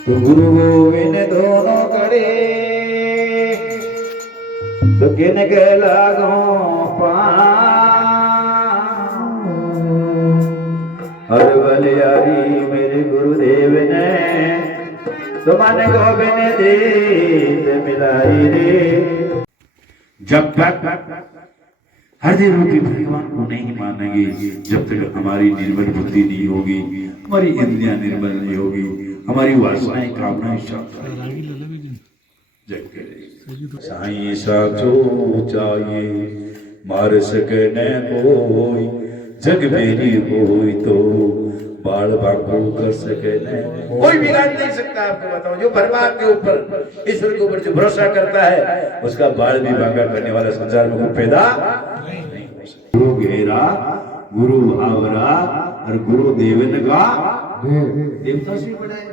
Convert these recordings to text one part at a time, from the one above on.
तो गुरु गोविंद दोनों करे तो किन के लागो हर बलियारी मेरे गुरुदेव ने तो मन गोविंद दे मिलाई रे। जब तक हृदय रूपी भगवान को नहीं मानेंगे, जब तक हमारी निर्मल बुद्धि नहीं होगी, हमारी इंद्रियां निर्मल नहीं होगी, हमारी वासनाएं कामनाएं शांत रहेंगी। जय करे साईं साचो चाहिए मार सके न कोई, जग मेरी होई तो बाल बांको कर सके न कोई बिगाड़ नहीं सकता। आपको बताओ, जो परमात्मा के ऊपर ईश्वर के ऊपर जो भरोसा करता है उसका बाल भी बांका करने वाला संसार में कोई पैदा नहीं हो सकता। गुरु घेरा गुरु भावरा और गुरु देवन का देवता से बड़ा है।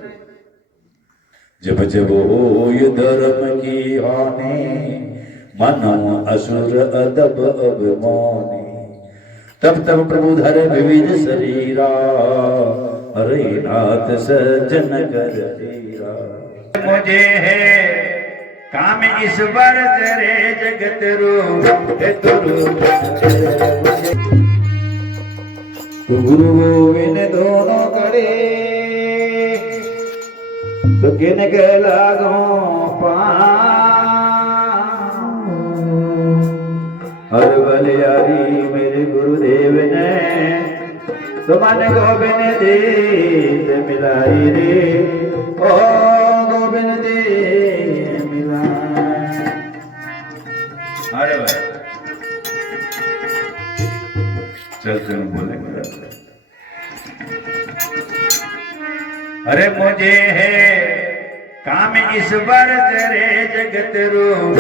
जब जब हो ये धर्म की हानि मानो असुर अदब अभिमानी, तब तब प्रभु धर विविध शरीरा, हरे नाथ सज्जन कर धीरा। मुझे है काम ईश्वर तेरे जगत रूप तो गुरु गोविंद दोनों करे तो किन के लागो हर बलियारी मेरे गुरुदेव ने तो मन गोविंद दे मिलाई रे। ओ गोविंद दे मिलाई। अरे भाई चल चल बोले। अरे मुझे है काम ईश्वर तेरे जगत रूप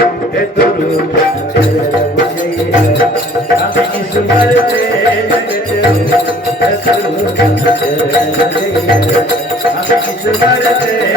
काम ईश्वर तेरे जगत रूप काम ईश्वर तेरे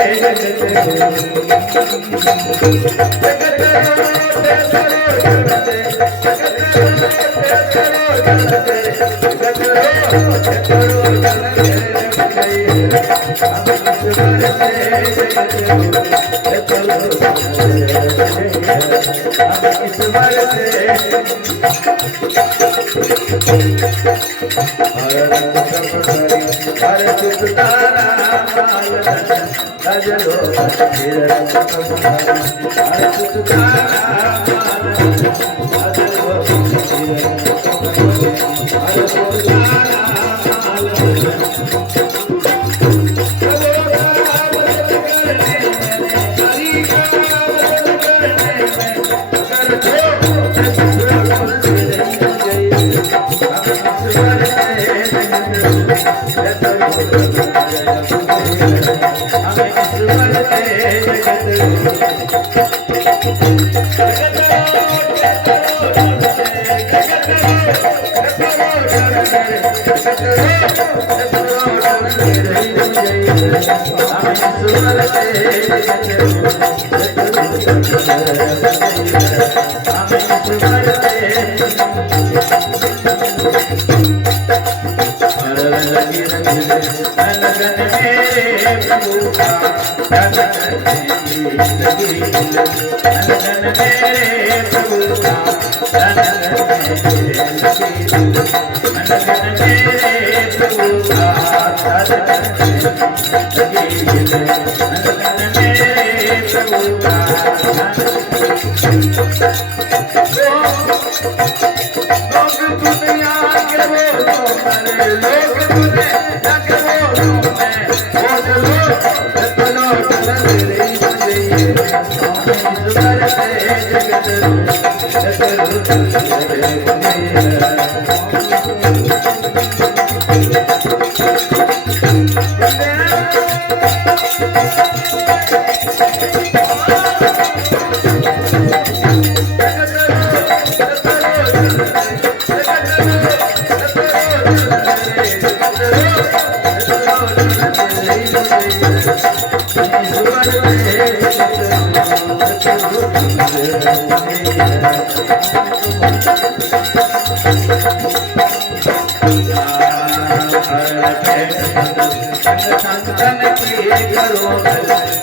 संतन की करो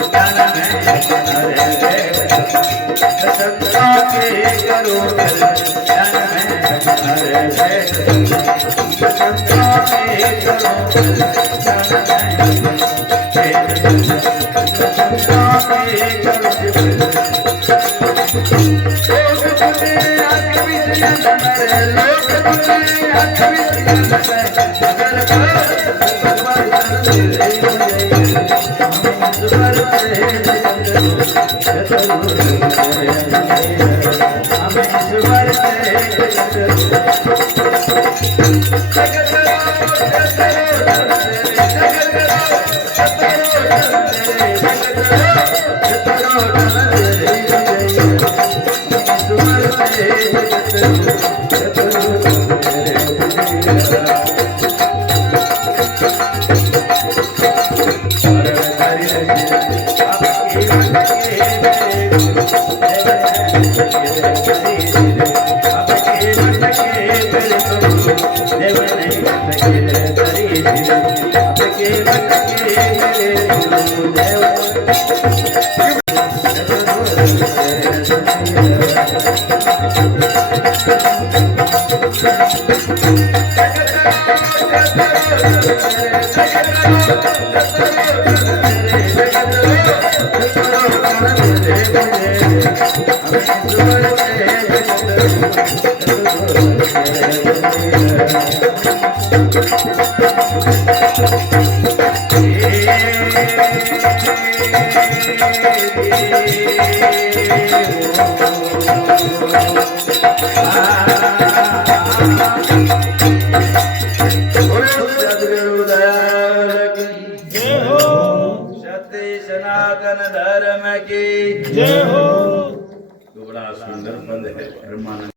ज्ञान में हरे संतों के करो ज्ञान में हरे संतों के करो ज्ञान सनातन धर्म की जय हो। तो बड़ा सुंदर पद है।